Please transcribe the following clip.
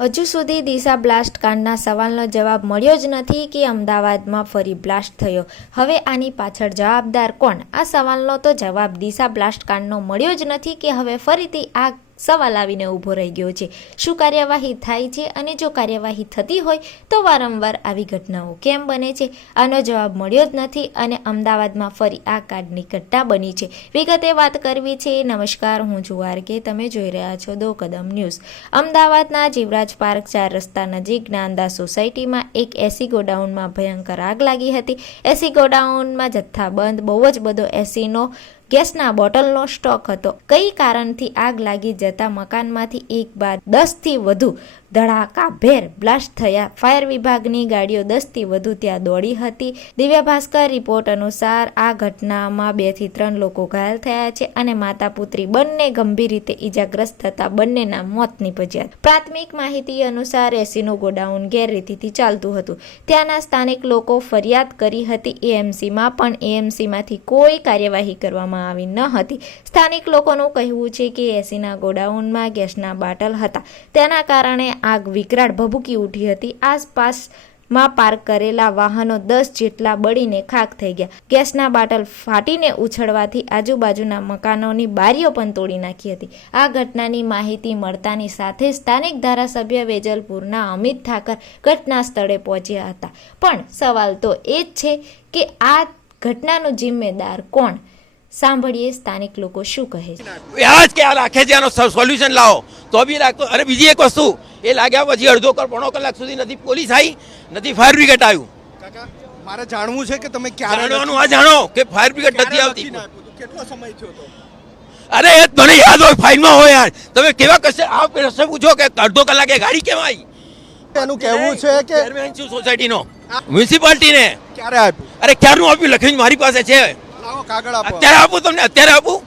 હજુ સુધી દિશા બ્લાસ્ટ કાંડના સવાલનો જવાબ મળ્યો જ નથી કે અમદાવાદમાં ફરી બ્લાસ્ટ થયો. હવે આની પાછળ જવાબદાર કોણ? આ સવાલનો તો જવાબ દિશા બ્લાસ્ટ કાંડનો મળ્યો જ નથી કે હવે ફરીથી આ સવાલ આવીને ઊભો રહી ગયો છે. શું કાર્યવાહી થાય છે અને જો કાર્યવાહી થતી હોય તો વારંવાર આવી ઘટનાઓ કેમ બને છે? આનો જવાબ મળ્યો જ નથી અને અમદાવાદમાં ફરી આ કાંડની ઘટના બની છે. વિગતે વાત કરવી છે. નમસ્કાર, હું છું આરકે, તમે જોઈ રહ્યા છો દો કદમ ન્યૂઝ. અમદાવાદના જીવરાજ પાર્ક 4 રસ્તા નજીક નાંદા સોસાયટીમાં એક એસી ગોડાઉનમાં ભયંકર આગ લાગી હતી. એસી ગોડાઉનમાં જથ્થાબંધ બહુ જ બધો એસીનો ગેસના બોટલનો સ્ટોક હતો. કઈ કારણથી આગ લાગી જતા મકાનમાંથી એક બાદ 10થી વધુ ધડાકાભેર બ્લાસ્ટ થયા. ફાયર વિભાગની ગાડીઓ 10થી વધુ ત્યાં દોડી હતી. દિવ્ય ભાસ્કર રિપોર્ટ અનુસાર આ ઘટનામાં 2 થી 3 લોકો ઘાયલ થયા છે અને માતા પુત્રી બંને ગંભીર રીતે ઈજાગ્રસ્ત થતા બંનેના મોત નીપજ્યા. પ્રાથમિક માહિતી અનુસાર એસીનું ગોડાઉન ગેરરીતિથી ચાલતું હતું. ત્યાંના સ્થાનિક લોકો ફરિયાદ કરી હતી એએમસીમાં, પણ એએમસીમાંથી કોઈ કાર્યવાહી કરવામાં આવી ન હતી. સ્થાનિક લોકોનું કહેવું છે કે એસીના ગોડાઉનમાં ગેસના બાટલ હતા, તેના કારણે આગ વિકરાળ ભભૂકી ઉઠી હતી. આસપાસમાં પાર્ક કરેલા વાહનો 10 જેટલા બળીને ખાખ થઈ ગયા. ગેસના બાટલ ફાટીને ઉછળવાથી આજુબાજુના મકાનોની બારીઓ પણ તોડી નાખી હતી. આ ઘટનાની માહિતી મળતાની સાથે સ્થાનિક ધારાસભ્ય વેજલપુરના અમિત ઠાકર ઘટના સ્થળે પહોંચ્યા હતા. પણ સવાલ તો એ જ છે કે આ ઘટનાનો જિમ્મેદાર કોણ? સાંભળીએ સ્થાનિક લોકો શું કહે છે. વ્યાજ કે આ રાખે છે, આનો સોલ્યુશન લાવો તો બી રાખતો. અને બીજી એક વસ્તુ, એ લાગ્યા પછી અડધો પોણો કલાક સુધી નથી પોલીસ આવી, નથી ફાયર બ્રિગેડ આવ્યું. કાકા, મારે જાણવું છે કે તમે ક્યારે જાણવાનું આ જાણો કે ફાયર બ્રિગેડ નથી આવતી. કેટલો સમય થયો તો? અરે એ મને યાદ હોય, ફાઇલમાં હોય યાર. તમે કેવા કશે આ પ્રશ્ન પૂછો કે અડધો કલાકે ગાડી કેમ આવી? એનું કહેવું છે કે ચેરમેન છું સોસાયટીનો, મ્યુનિસિપાલિટીને. ક્યારે આપ્યું? અરે ક્યારનું આપ્યું? લખીને મારી પાસે છે. લાવો કાગળ આપો. અત્યારે આપું તમને? અત્યારે આપું?